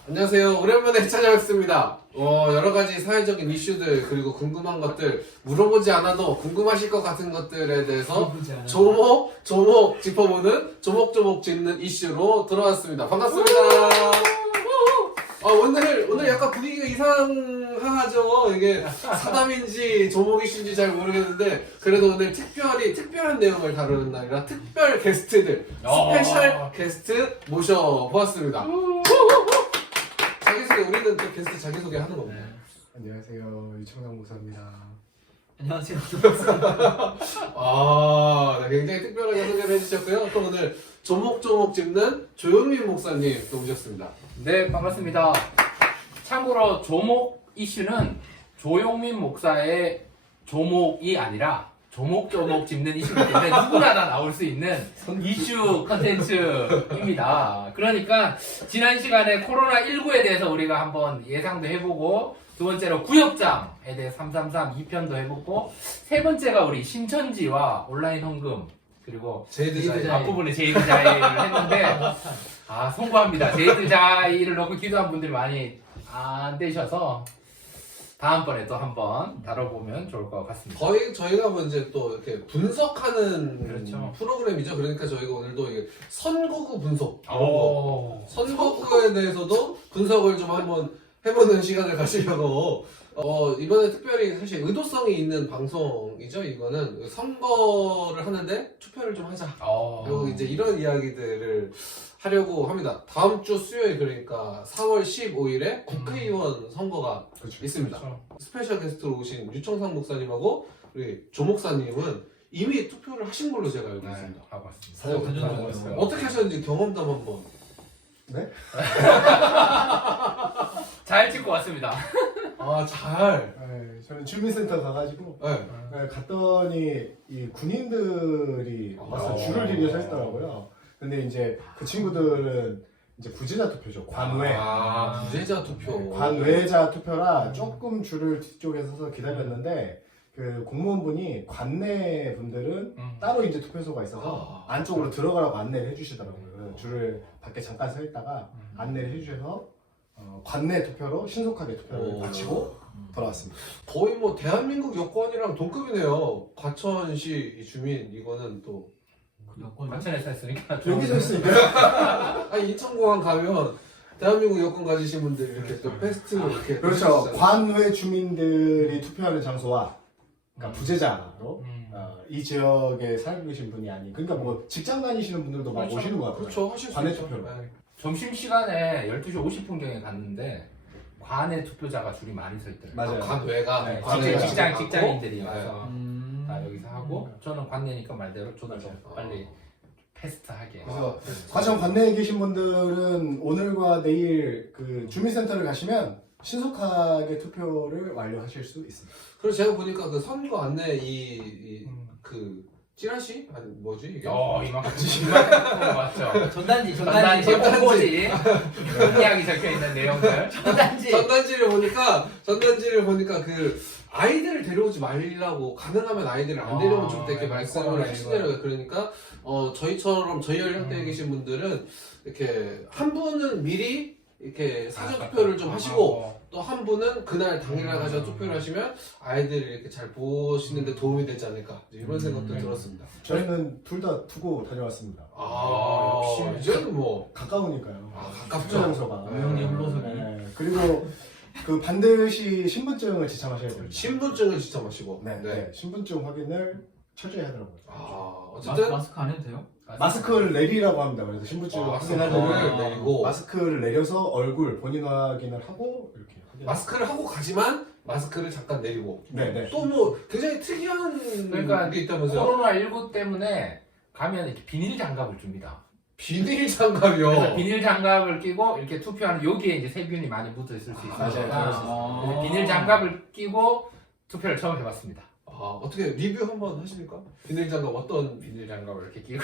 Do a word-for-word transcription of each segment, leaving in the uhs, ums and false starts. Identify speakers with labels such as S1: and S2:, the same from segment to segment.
S1: 안녕하세요. 오랜만에 찾아뵙습니다. 어, 여러 가지 사회적인 이슈들 그리고 궁금한 것들 물어보지 않아도 궁금하실 것 같은 것들에 대해서 조목 조목 짚어보는 조목조목 짚는 이슈로 돌아왔습니다. 반갑습니다. 아, 오늘 오늘 약간 분위기가 이상하죠. 이게 사담인지 조목이신지 잘 모르겠는데 그래도 오늘 특별히 특별한 내용을 다루는 날이라 특별 게스트들 스페셜 게스트 모셔보았습니다. 자기소개, 우리는 또 게스트 자기소개 하는 겁니다.
S2: 네.
S3: 안녕하세요, 이청상 목사입니다.
S2: 안녕하세요.
S1: 아, 네, 굉장히 특별하게 소개를 해주셨고요. 또 오늘 조목조목 짚는 조용민 목사님 또 오셨습니다.
S2: 네, 반갑습니다. 참고로 조목 이슈는 조용민 목사의 조목이 아니라 조목조목 짚는 이슈이기 때문에 누구나 다 나올 수 있는 이슈 컨텐츠입니다. 그러니까 지난 시간에 코로나십구에 대해서 우리가 한번 예상도 해보고 두 번째로 구역장에 대해 삼삼삼 이 편도 해보고 세 번째가 우리 신천지와 온라인 헌금 그리고
S1: 제이드자이
S2: 앞부분에 제이드자이를 했는데 아 송구합니다. 제이드자이를 놓고 기도한 분들이 많이 안 되셔서 다음번에 또 한번 다뤄보면 좋을 것 같습니다.
S1: 거의 저희가 뭐 이제 또 이렇게 분석하는
S2: 그렇죠.
S1: 프로그램이죠. 그러니까 저희가 오늘도 이게 선거구 분석 이런 거,
S2: 오.
S1: 선거구에 대해서도 분석을 좀 한번 해보는 시간을 가지려고 어, 이번에 특별히 사실 의도성이 있는 방송이죠. 이거는 선거를 하는데 투표를 좀 하자.
S2: 오.
S1: 그리고 이제 이런 이야기들을 하려고 합니다. 다음 주 수요일 그러니까 사월 십오일에 국회의원 선거가
S3: 그렇죠.
S1: 있습니다.
S2: 그렇죠.
S1: 스페셜 게스트로 오신 유청상 목사님하고 우리 조 목사님은 이미 투표를 하신 걸로 제가 알고
S2: 네,
S1: 있습니다.
S2: 하고 왔습니다.
S3: 사전
S1: 어,
S3: 투표했어요.
S1: 어떻게 하셨는지 경험담 한번.
S3: 네?
S2: 잘 찍고 왔습니다.
S1: 아, 잘.
S3: 네, 저는 주민센터 가가지고
S1: 네.
S3: 네, 갔더니 이 군인들이 와서
S1: 아.
S3: 줄을 이겨 서 있더라고요. 근데 이제 그 친구들은 이제 부재자 투표죠. 관외.
S1: 아, 부재자 투표.
S3: 네, 관외자 투표라 조금 줄을 뒤쪽에 서서 기다렸는데 그 공무원분이 관내 분들은
S2: 음.
S3: 따로 이제 투표소가 있어서
S1: 아.
S3: 안쪽으로 들어가라고 안내를 해주시더라고요. 그래서 줄을 밖에 잠깐 서 있다가
S2: 음.
S3: 안내를 해주셔서 어, 관내 투표로 신속하게 투표를
S1: 오.
S3: 마치고 돌아왔습니다.
S1: 거의 뭐 대한민국 여권이랑 동급이네요. 과천시 이 주민 이거는 또
S2: 과천에서 했으니까
S3: 여기서 했으니까
S1: 아니 인천공항 가면 대한민국 여권 가지신 분들 이렇게 또 페스트로 이렇게
S3: 그렇죠.
S1: 보시잖아요.
S3: 관외 주민들이 투표하는 장소와 그러니까 부재자로
S2: 음.
S3: 어, 이 지역에 살고 계신 분이 아닌 그러니까 뭐 직장 다니시는 분들도 막
S2: 그렇죠.
S3: 오시는 것 같아요.
S1: 그렇죠. 하실 수
S3: 관내
S1: 있죠.
S3: 투표로.
S1: 네.
S2: 점심시간에 열두 시 오십 분경에 갔는데 관내 투표자가 줄이 많이 서 있더라고요.
S3: 맞아요.
S1: 관외가
S2: 네,
S1: 관외가
S2: 직장, 직장,
S1: 많고.
S2: 직장인들이
S1: 네.
S2: 와서
S3: 음.
S2: 다 여기서 하고 저는 관내니까 말대로 저도 좀
S1: 맞아요.
S2: 빨리 패스트하게
S3: 그래서
S1: 아,
S3: 과천 관내에 계신 분들은 오늘과 내일 그 주민센터를 가시면 신속하게 투표를 완료하실 수 있습니다.
S1: 그래서 제가 보니까 그 선거 안내 이
S2: 음.
S1: 그 찌라시 아니 뭐지 이게?
S2: 어 이만큼 이만큼 맞죠?
S4: 전단지,
S2: 전단지,
S4: 전단지,
S2: 홍보지 공약이 적혀있는 내용들
S4: 전단지.
S1: 전단지를 보니까 전단지를 보니까 그 아이들을 데려오지 말라고 가능하면 아이들을 안 데려오면
S2: 아,
S1: 좋다 이렇게
S2: 네.
S1: 말씀을
S2: 코로나
S1: 하시더라고요. 그러니까 어 저희처럼 저희 연령대에
S2: 음.
S1: 계신 분들은 이렇게 한 분은 미리 이렇게 사전
S2: 아,
S1: 투표를 좀
S2: 아,
S1: 하시고
S2: 어.
S1: 또 한 분은 그날 당일날
S2: 음.
S1: 가셔서 투표를 하시면 아이들을 이렇게 잘 보시는데 도움이 되지 않을까 이런
S2: 음.
S1: 생각도
S2: 네.
S1: 들었습니다.
S3: 저희는 둘 다 투고 다녀왔습니다.
S1: 아,
S2: 역시.
S1: 이제는 뭐
S3: 가까우니까요.
S1: 아,
S3: 투표
S1: 가깝죠.
S3: 장소가.
S1: 네.
S4: 형님 흘러서기.
S3: 네. 그리고 그 반드시 신분증을 지참하셔야 됩니다.
S1: 신분증을 지참하시고
S3: 네, 네. 신분증 확인을 철저히 하더라고요.
S1: 아
S4: 마스,
S1: 어쨌든
S4: 마스크 안 해도 돼요?
S3: 마스크를 내리라고 합니다. 그래서 신분증
S1: 아,
S3: 확인할
S1: 마스크를
S3: 때는
S1: 내리고
S3: 마스크를 내려서 얼굴 본인 확인을 하고 이렇게 확인.
S1: 마스크를 하고 가지만 마스크를 잠깐 내리고
S3: 네, 네.
S1: 또 뭐 굉장히 특이한
S2: 그러니까
S1: 게 있다면서요?
S2: 코로나십구 때문에 가면 이렇게 비닐 장갑을 줍니다.
S1: 비닐 장갑이요.
S2: 그래서 비닐 장갑을 끼고 이렇게 투표하는 여기에 이제 세균이 많이 묻어 있을 수
S3: 맞아요.
S2: 있으니까
S3: 그럴 수
S2: 그래서 비닐 장갑을 끼고 투표를 처음 해봤습니다.
S1: 아 어떻게 리뷰 한번 하십니까? 비닐 장갑 어떤
S2: 비닐 장갑을 이렇게 끼고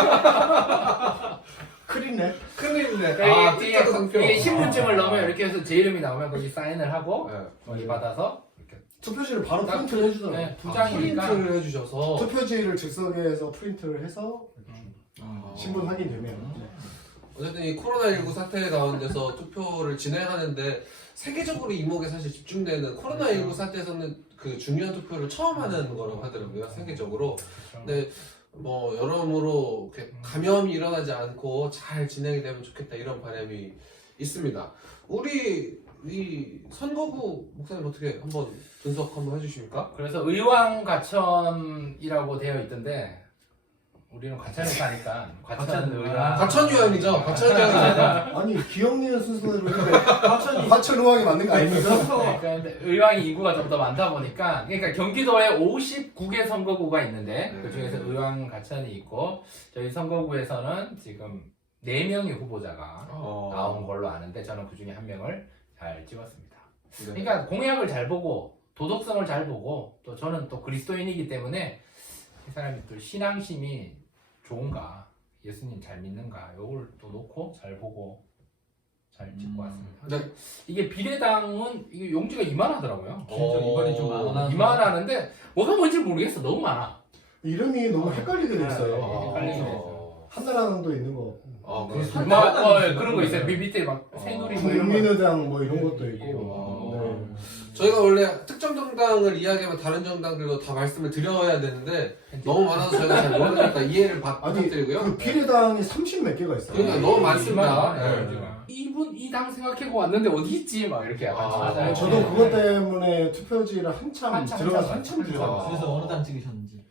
S3: 크리네.
S1: 큰일이네.
S2: 아,
S1: 아
S2: 이게,
S1: 특정 상표.
S2: 이게 신분증을
S1: 아.
S2: 넣으면 이렇게 해서 제 이름이 나오면 거기 사인을 하고
S1: 네.
S2: 거기 받아서 이렇게
S3: 투표지를 바로
S2: 딱
S3: 프린트를 해주더라고요.
S2: 네, 두
S1: 아,
S2: 장이니까
S1: 프린트를 해주셔서
S3: 투표지를 즉석에서 프린트를 해서
S2: 음.
S1: 아.
S3: 신분 확인되면 네.
S1: 어쨌든 이 코로나십구 사태 가운데서 투표를 진행하는데 세계적으로 이목에 사실 집중되는 코로나십구 사태에서는 그 중요한 투표를 처음 하는 거라고 하더라고요. 세계적으로. 근데 뭐 여러모로 이렇게 감염이 일어나지 않고 잘 진행이 되면 좋겠다 이런 바람이 있습니다. 우리 이 선거구 목사님 어떻게 한번 분석 한번 해주십니까?
S2: 그래서 의왕가천이라고 되어 있던데 우리는 과천에 사니까 과천 의왕
S1: 과천유형이죠. 과천유형이죠.
S3: 아니 기억니은 순서대로 과천 과천 의왕이 맞는 거 아닙니까?
S2: 네, 그런데 의왕이 인구가 좀 더 많다 보니까 그러니까 경기도에 오십구 개 선거구가 있는데
S1: 네.
S2: 그 중에서 의왕 가천이 있고 저희 선거구에서는 지금 네 명의 후보자가
S1: 어.
S2: 나온 걸로 아는데 저는 그 중에 한 명을 잘 찍었습니다.
S1: 네.
S2: 그러니까 공약을 잘 보고 도덕성을 잘 보고 또 저는 또 그리스도인이기 때문에 이 사람이 또 신앙심이 좋은가 예수님 잘 믿는가 요걸 또 놓고 잘 보고 잘 찍고 왔습니다.
S1: 네.
S2: 이게 비례당은 이게 용지가 이만하더라고요.
S1: 어.
S4: 이번에 좀 많아.
S2: 이만하는데 뭐가 뭔지 모르겠어. 너무 많아.
S3: 이름이 너무 헷갈리게 돼 있어요.
S2: 네, 헷갈리게 돼
S1: 어.
S3: 한나라당도 있는 거.
S1: 아,
S2: 네.
S1: 그렇습니다.
S2: 막, 어, 예, 그런 거 있어요. 밑- 밑에 막 새누리 뭐 이런 거.
S3: 국민의당 뭐 이런 것도 있고.
S1: 어.
S3: 네.
S1: 저희가 원래 특정 정당을 이야기하면 다른 정당들도 다 말씀을 드려야 되는데 너무 많아서 저희가 잘 모르니까 이해를 받-
S3: 아니
S1: 부탁드리고요.
S3: 그 비례당이 삼십 몇 개가 있어요.
S1: 그러니까 너무 많습니다.
S2: 네.
S1: 네.
S2: 이분 이 당 생각해고 왔는데 어디 있지? 막 이렇게 약간
S1: 아,
S2: 찾아요.
S3: 저도 그것 때문에 투표지를 한참,
S2: 한참,
S3: 들어가서
S2: 한참,
S3: 한참 들어갔어요.
S4: 그래서 어느 당 찍으셨는지.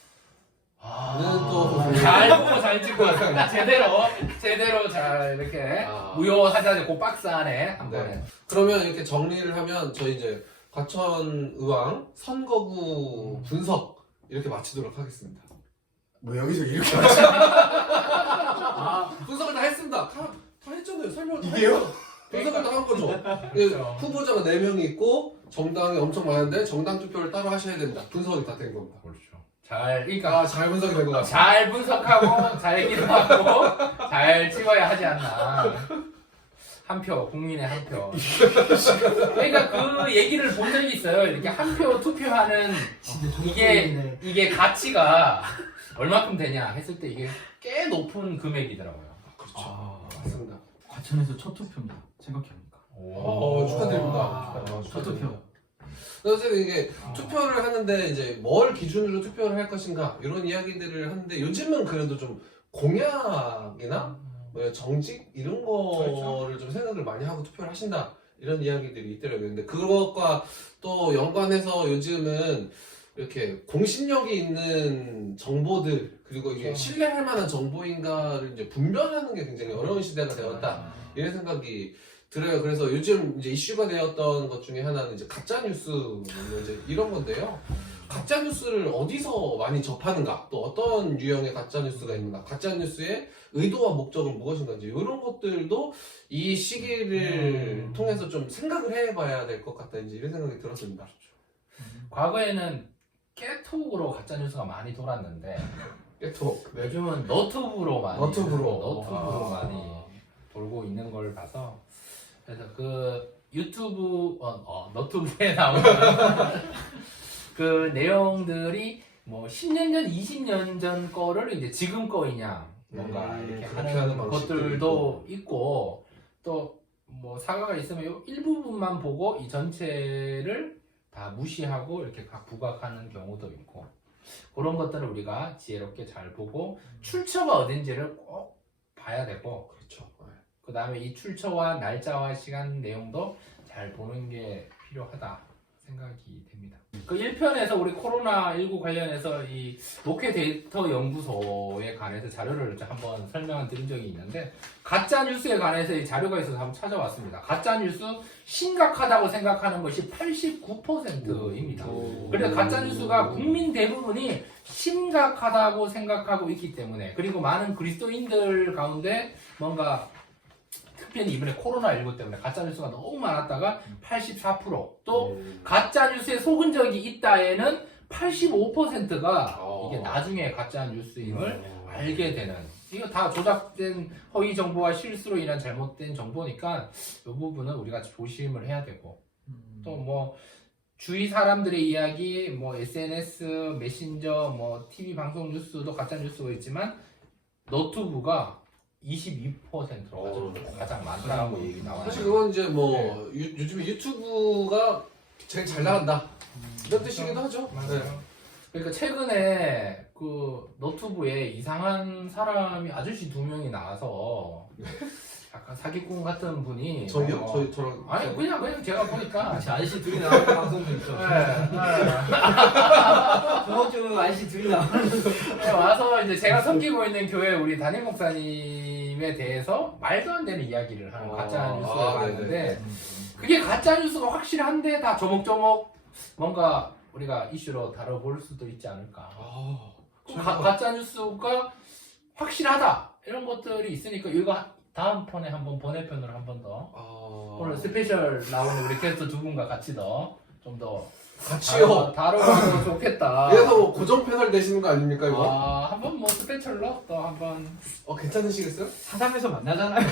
S1: 는 또
S2: 잘 보고 잘 찍고 왔습니다. 제대로 제대로 잘 이렇게
S1: 아.
S2: 무효하자니 그 박스 안에 한
S1: 네.
S2: 번에.
S1: 그러면 이렇게 정리를 하면 저희 이제 과천 의왕 선거구 분석 이렇게 마치도록 하겠습니다.
S3: 뭐 여기서 이렇게
S1: 아, 분석을 다 했습니다. 다, 다 했잖아요. 설명을 다
S3: 이게요?
S1: 했죠. 분석을 다 한 거죠. 그
S2: 그렇죠.
S1: 후보자가 네 명이 있고 정당이 엄청 많은데 정당 투표를 따로 하셔야 된다. 분석이 다 된 겁니다.
S2: 그렇죠. 잘 그러니까
S1: 아, 잘 분석이 된 것 같습니다.
S2: 잘 분석하고 잘 기도하고 잘 찍어야 하지 않나. 한 표, 국민의 한 표. 그러니까 그 얘기를 본 적이 있어요. 이렇게 한 표 투표하는 이게 이게 가치가 얼마큼 되냐 했을 때 이게 꽤 높은 금액이더라고요.
S1: 그렇죠.
S4: 아,
S1: 맞습니다.
S4: 과천에서 첫 투표입니다. 생각해보니까.
S1: 어, 축하드립니다.
S2: 아,
S4: 첫 투표.
S1: 그래서 이게 투표를 하는데 이제 뭘 기준으로 투표를 할 것인가 이런 이야기들을 하는데 요즘은 그래도 좀 공약이나 뭐 정직 이런 거를 좀 생각을 많이 하고 투표를 하신다 이런 이야기들이 있더라고요. 근데 그것과 또 연관해서 요즘은 이렇게 공신력이 있는 정보들 그리고 이게 신뢰할 만한 정보인가를 이제 분별하는 게 굉장히 어려운 시대가 되었다 이런 생각이 들어요. 그래서 요즘 이제 이슈가 되었던 것 중에 하나는 이제 가짜 뉴스 이제 이런 건데요. 가짜 뉴스를 어디서 많이 접하는가, 또 어떤 유형의 가짜 뉴스가 있는가, 가짜 뉴스의 의도와 목적은 무엇인가인지 이런 것들도 이 시기를
S2: 음.
S1: 통해서 좀 생각을 해봐야 될 것 같다 이제 이런 생각이 들었습니다.
S2: 과거에는 깨톡으로 가짜 뉴스가 많이 돌았는데
S1: 깨톡.
S2: 요즘은 너튜브로 많이
S1: 너튜브로.
S2: 너튜브로
S1: 아.
S2: 많이 돌고 있는 걸 봐서 그래서 그 유튜브 어, 어 너튜브에 나오는 그 내용들이 뭐 십 년 전, 이십 년 전 거를 이제 지금 거이냐 뭔가
S1: 음,
S2: 이렇게
S1: 그렇게
S2: 하는
S1: 하는 방식도
S2: 것들도 있고 또 뭐 사과가 있으면 요 일부분만 보고 이 전체를 다 무시하고 이렇게 각 부각하는 경우도 있고 그런 것들을 우리가 지혜롭게 잘 보고 출처가 어딘지를 꼭 봐야 되고
S1: 그렇죠.
S2: 그 다음에 이 출처와 날짜와 시간 내용도 잘 보는 게 필요하다 생각이 됩니다. 그 일 편에서 우리 코로나십구 관련해서 이 목회 데이터 연구소에 관해서 자료를 한번 설명을 드린 적이 있는데 가짜 뉴스에 관해서 이 자료가 있어서 한번 찾아왔습니다. 가짜 뉴스 심각하다고 생각하는 것이 팔십구 퍼센트입니다. 그래서 가짜 뉴스가 국민 대부분이 심각하다고 생각하고 있기 때문에 그리고 많은 그리스도인들 가운데 뭔가 특별히 이번에 코로나십구 때문에 가짜뉴스가 너무 많았다가 팔십사 퍼센트 또
S1: 음.
S2: 가짜뉴스에 속은 적이 있다에는 팔십오 퍼센트가
S1: 어.
S2: 이게 나중에 가짜뉴스임을
S1: 어.
S2: 알게 되는 이거 다 조작된 허위 정보와 실수로 인한 잘못된 정보니까 이 부분은 우리가 조심을 해야 되고 또 뭐 주위 사람들의 이야기 뭐 에스엔에스 메신저 뭐 티비 방송 뉴스도 가짜 뉴스가 있지만 너튜브가 이십이 퍼센트로
S1: 어.
S2: 가장, 가장 많다고 얘기 나와요.
S1: 사실 그건 이제 뭐
S2: 네.
S1: 유, 요즘에 유튜브가 제일 잘 나간다 이런 뜻이기도 하죠.
S2: 맞아요.
S1: 네.
S2: 그러니까 최근에 그 너튜브에 이상한 사람이 아저씨 두 명이 나와서 약간 사기꾼 같은 분이
S1: 저기요?
S2: 어,
S1: 저희 저랑
S2: 아니 그냥 그냥 제가 보니까
S4: 같이 아저씨 둘이 나오는 방송도 있죠.
S2: 네, 네.
S4: 조목조목 아저씨 둘이 나오는.
S2: 네, 와서 이제 제가 섬기고 있는 교회 우리 담임 목사님에 대해서 말도 안 되는 이야기를 하는
S1: 아,
S2: 가짜 뉴스가
S1: 아,
S2: 많은데
S1: 네네.
S2: 그게 가짜 뉴스가 확실한데 다 조목조목 뭔가 우리가 이슈로 다뤄볼 수도 있지 않을까.
S1: 아,
S2: 가, 가짜 뉴스가 확실하다 이런 것들이 있으니까 이거 다음 편에 한번 번외편으로 한 번 더
S1: 아,
S2: 오늘 스페셜 나오는 우리 게스트 두 분과 같이 더 좀 더
S1: 같이요.
S2: 다뤄보면 좋겠다.
S1: 그래서 뭐 고정 패널 되시는 거 아닙니까 이거?
S2: 아, 한번 뭐 스페셜로 또 한번
S1: 어 괜찮으시겠어요?
S4: 사담에서 만나잖아요.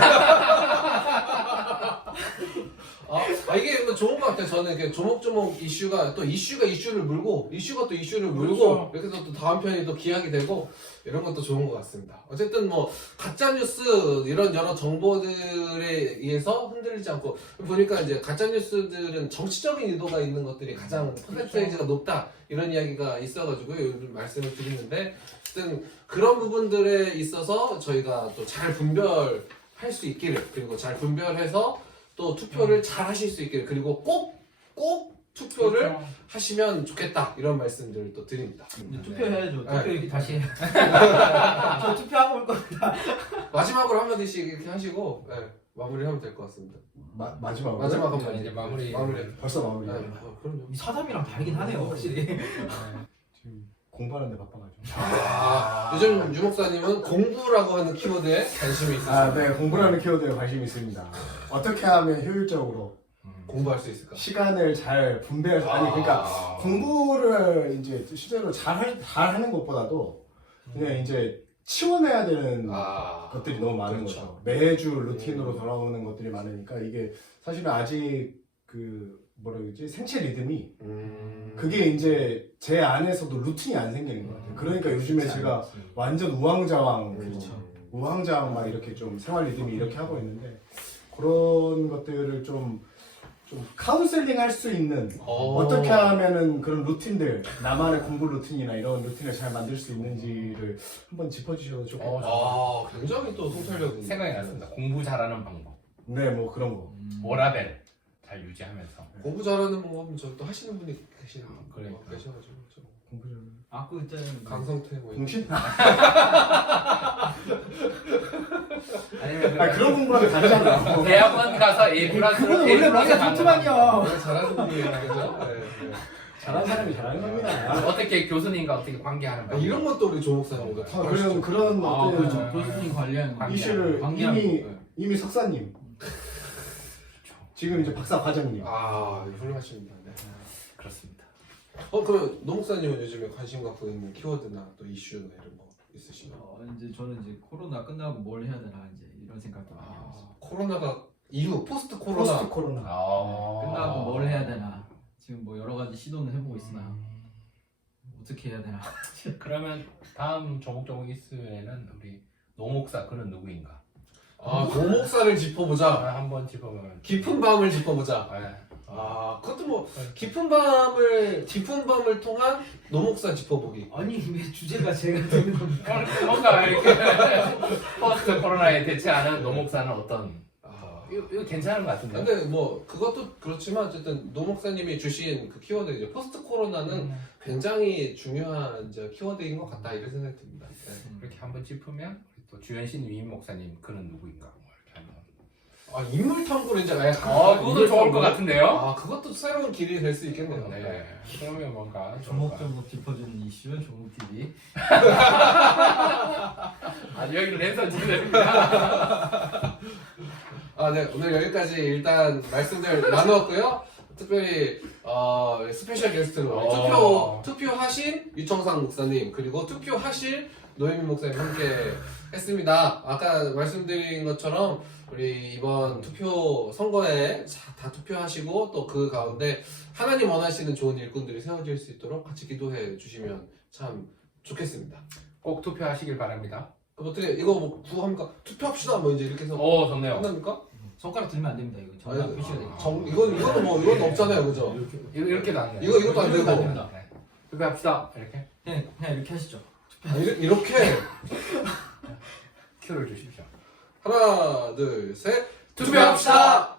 S1: 아, 아, 이게 뭐 좋은 것 같아요. 저는 이렇게 조목조목 이슈가 또 이슈가 이슈를 물고 이슈가 또 이슈를 물고
S2: 그렇죠.
S1: 이렇게 해서 또 다음 편이 또 기약이 되고 이런 것도 좋은 것 같습니다. 어쨌든 뭐 가짜 뉴스 이런 여러 정보들에 의해서 흔들리지 않고 보니까 이제 가짜 뉴스들은 정치적인 의도가 있는 것들이 가장 퍼센테이지가 높다 이런 이야기가 있어가지고 요즘 말씀을 드리는데 어쨌든 그런 부분들에 있어서 저희가 또 잘 분별할 수 있기를 그리고 잘 분별해서 또 투표를 잘 하실 수 있기를 그리고 꼭 꼭 투표를
S2: 그렇죠.
S1: 하시면 좋겠다 이런 말씀들을 또 드립니다.
S4: 이제 투표해야죠. 투표
S1: 네.
S4: 이렇게 다시 해. 저 투표하고 올 겁니다.
S1: 마지막으로 한마디씩 이렇게 하시고 네, 마무리하면 될 것 같습니다.
S3: 마, 마지막으로
S1: 마지막
S2: 네,
S1: 한마디
S2: 이제 마무리.
S1: 마무리.
S3: 벌써 마무리.
S1: 네, 어, 그럼요.
S4: 이 사담이랑 다르긴 하네요, 확실히.
S3: 지금 공부하는데 바빠가지고.
S1: 아, 요즘 유 목사님은 공부라고 하는 키워드에 관심이 있으시죠?
S3: 아, 네, 공부라는 키워드에 관심이 있습니다. 어떻게 하면 효율적으로
S1: 공부할 수 있을까?
S3: 시간을 잘 분배해서 아니 그러니까
S1: 아.
S3: 공부를 이제 실제로 잘, 할- 잘 하는 것보다도 그냥 이제 치워내야 되는
S1: 아,
S3: 것들이 너무 많은
S1: 그렇죠.
S3: 거죠. 매주 루틴으로
S1: 음.
S3: 돌아오는 것들이 많으니까 이게 사실은 아직 그 뭐라 그러지 생체 리듬이
S1: 음.
S3: 그게 이제 제 안에서도 루틴이 안 생기는 것 같아요. 그러니까 요즘에 제가 완전 우왕좌왕
S1: 그렇죠.
S3: 우왕좌왕 막 이렇게 좀 생활 리듬이 이렇게 하고 있는데 그런 것들을 좀 좀 카운셀링 할 수 있는
S1: 어.
S3: 어떻게 하면은 그런 루틴들 나만의 공부 루틴이나 이런 루틴을 잘 만들 수 있는지를 한번 짚어주셔도 좋겠다.
S2: 어,
S1: 아, 굉장히 또 통찰력이
S2: 생각이 났습니다. 공부 잘하는 방법.
S3: 네, 뭐 그런 거.
S2: 워라벨 잘 유지하면서.
S1: 공부 잘하는 방법은 저또 하시는 분이 계시나
S2: 그러니까.
S1: 계셔가지고 저
S3: 공부 좀.
S4: 아, 그때는
S1: 강성태 뭐 이런.
S3: 공신?
S2: 아니면
S3: 아 그런 공부랑 다르잖아.
S2: 대학원 가서 A 플러스
S4: 그건 원래 우리가 좋지만요.
S1: 원래 잘하는 분이에요, 그죠? 네, 네.
S3: 잘하는 사람이 잘하는 겁니다.
S2: 어떻게 교수님과 어떻게 관계하는
S1: 아,
S2: 방법.
S1: 이런 것도 우리 조 목사님도
S3: 아, 그런 그런
S4: 아,
S3: 어떤
S4: 그렇죠. 교수님 관리하는 거.
S3: 이슈를
S4: 관계하는
S3: 이미
S4: 거.
S3: 이미 석사님 지금 이제 박사 과정님.
S1: 아, 훌륭하십니다. 네.
S2: 그렇습니다.
S1: 어, 그럼 노 목사님은 요즘에 관심 갖고 있는 키워드나 또 이슈나 이런 거 있으신가요?
S4: 어, 이제 저는 이제 코로나 끝나고 뭘 해야 되나 이제 이런 생각도 많이 하고 있어요.
S1: 아, 코로나가 이후 포스트 코로나.
S3: 포스트 코로나.
S2: 아.
S4: 끝나고 뭘 해야 되나. 지금 뭐 여러 가지 시도는 해보고 있으나 어떻게 해야 되나.
S2: 그러면 다음 조목조목 이슈에는 우리 노목사 그는 누구인가?
S1: 아, 노 목사를 짚어보자.
S2: 아, 한번 짚어보면
S1: 깊은 밤을 짚어보자.
S2: 네.
S1: 아, 그것도 뭐 깊은 밤을 깊은 밤을 통한 노 목사 짚어보기.
S4: 아니 왜 주제가 제가 되는 겁니까?
S2: 뭔가 이렇게 포스트 코로나에 대체하는 노목사는 어떤
S1: 아,
S2: 이거, 이거 괜찮은 것 같은데.
S1: 근데 뭐 그것도 그렇지만 어쨌든 노 목사님이 주신 그 키워드 이제 포스트 코로나는
S2: 음,
S1: 굉장히 중요한 이제 키워드인 것 같다 이런 생각이 듭니다. 네.
S2: 이렇게 한번 짚으면 우리 또 주현신 위임 목사님 그는 누구인가? 뭐 이렇게 한번.
S1: 아, 인물 탐구를 이제 아예
S2: 어, 그것도 좋을 것 같은데요?
S1: 아, 그것도 새로운 길이 될 수 있겠네요.
S2: 네. 그러면 뭔가 좋을까?
S4: 조목조목 짚어주는 이슈 조목티비.
S2: 아, 여기는 랜선 주제입니다.
S1: 아, 네. 오늘 여기까지 일단 말씀들 나누었고요. 특별히 어, 스페셜 게스트로 우리
S2: 어.
S1: 투표 투표하신 유청상 목사님 그리고 투표하실 노혜민 목사님 함께 했습니다. 아까 말씀드린 것처럼 우리 이번 투표 선거에 자, 다 투표하시고 또 그 가운데 하나님 원하시는 좋은 일꾼들이 세워질 수 있도록 같이 기도해 주시면 참 좋겠습니다.
S2: 꼭 투표하시길 바랍니다.
S1: 그럼 어떻게 이거 뭐 구합니까? 투표합시다 뭐 이제 이렇게 해서
S2: 오 좋네요.
S1: 끝납니까?
S4: 손가락 들면 안 됩니다. 이거 정답
S1: 아니,
S4: 표시가 되죠.
S1: 정 이건 이거는 뭐 이건 없잖아요, 그죠?
S2: 이렇게 이렇게도 안 돼요.
S1: 이거 이것도 안
S4: 이렇게
S1: 되고
S4: 안 됩니다.
S2: 네. 투표합시다. 이렇게
S4: 그냥 그냥 이렇게 하시죠.
S1: 아, 이렇게, 이렇게
S2: 큐를 주십시오.
S1: 하나 둘 셋
S2: 투표합시다.